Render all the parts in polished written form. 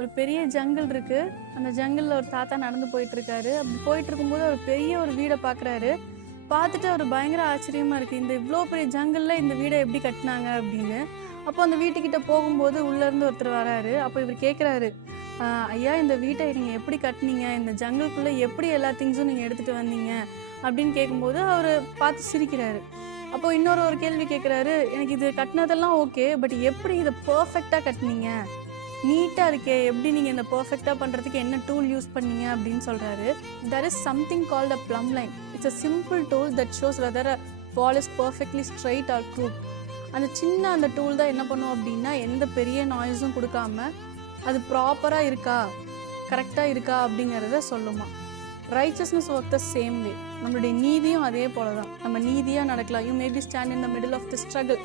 ஒரு பெரிய ஜங்கிள் இருக்கு. அந்த ஜங்கிள்ல ஒரு தாத்தா நடந்து போயிட்டு இருக்காரு. அப்படி போயிட்டு இருக்கும்போது ஒரு பெரிய ஒரு வீட பாக்குறாரு. பார்த்துட்டு அவரு பயங்கர ஆச்சரியமா இருக்கு. இந்த இவ்ளோ பெரிய ஜங்கிள்ல இந்த வீட எப்படி கட்டுனாங்க அப்படின்னு. அப்போ அந்த வீட்டுக்கிட்ட போகும்போது உள்ள இருந்து ஒருத்தர் வராரு. அப்போ இவர் கேட்குறாரு, ஐயா இந்த வீட்டை நீங்க எப்படி கட்டுனீங்க? இந்த ஜங்கிள்குள்ள எப்படி எல்லா திங்ஸும் நீங்க எடுத்துட்டு வந்தீங்க? அப்படின்னு கேட்கும்போது அவரு பார்த்து சிரிக்கிறாரு. அப்போ இன்னொரு ஒரு கேள்வி கேட்குறாரு, எனக்கு இது கட்டினதெல்லாம் ஓகே. பட் எப்படி இதை பெர்ஃபெக்ட்டா கட்டுனீங்க? நீட்டா இருக்கே, எப்படி நீங்க இந்த பெர்ஃபெக்ட்டா பண்றதுக்கு என்ன டூல் யூஸ் பண்ணீங்க அப்படின்னு சொல்றாரு. There is something called a plumb line. It's a simple tool that shows whether a wall is perfectly straight or crooked. அந்த சின்ன அந்த டூல் தான் என்ன பண்ணும் அப்படின்னா, எந்த பெரிய நாய்ஸும் கொடுக்காம அது ப்ராப்பரா இருக்கா, கரெக்டா இருக்கா அப்படிங்கிறத சொல்லுமா. Righteousness work the same way. நம்மளுடைய நீதியும் அதே போல தான். நம்ம நீதியா நடக்கலாம். You may be stand in the middle of the struggle.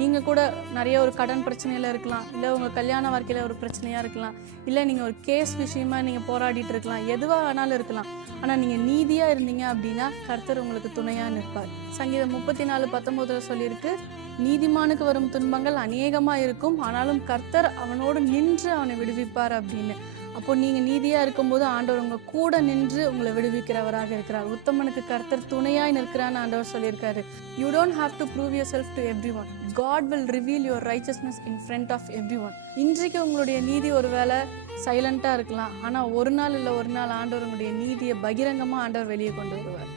நீங்கள் கூட நிறைய ஒரு கடன் பிரச்சனையில் இருக்கலாம், இல்லை உங்கள் கல்யாண வாழ்க்கையில் ஒரு பிரச்சனையாக இருக்கலாம், இல்லை நீங்கள் ஒரு கேஸ் விஷயமா நீங்கள் போராடிட்டு இருக்கலாம், எதுவாக வேணாலும் இருக்கலாம். ஆனால் நீங்கள் நீதியாக இருந்தீங்க அப்படின்னா கர்த்தர் உங்களுக்கு துணையாக நிற்பார். சங்கீதம் 34:19 சொல்லியிருக்கு, நீதிமானுக்கு வரும் துன்பங்கள் அநேகமாக இருக்கும், ஆனாலும் கர்த்தர் அவனோடு நின்று அவனை விடுவிப்பார் அப்படின்னு. அப்போ நீங்கள் நீதியாக இருக்கும்போது ஆண்டவர் உங்கள் கூட நின்று உங்களை விடுவிக்கிறவராக இருக்கிறார். உத்தமனுக்கு கர்த்தர் துணையாய் நிற்கிறான்னு ஆண்டவர் சொல்லியிருக்காரு. You don't have to prove your self to every one. God will reveal your righteousness in front of everyone. இன்றைக்கு உங்களுடைய நீதி ஒருவேளை சைலண்டா இருக்கலாம், ஆனா ஒரு நாள் இல்ல ஒரு நாள் ஆண்டவர் உங்களுடைய நீதியை பகிரங்கமா ஆண்டவர் வெளியே கொண்டு வருவார்.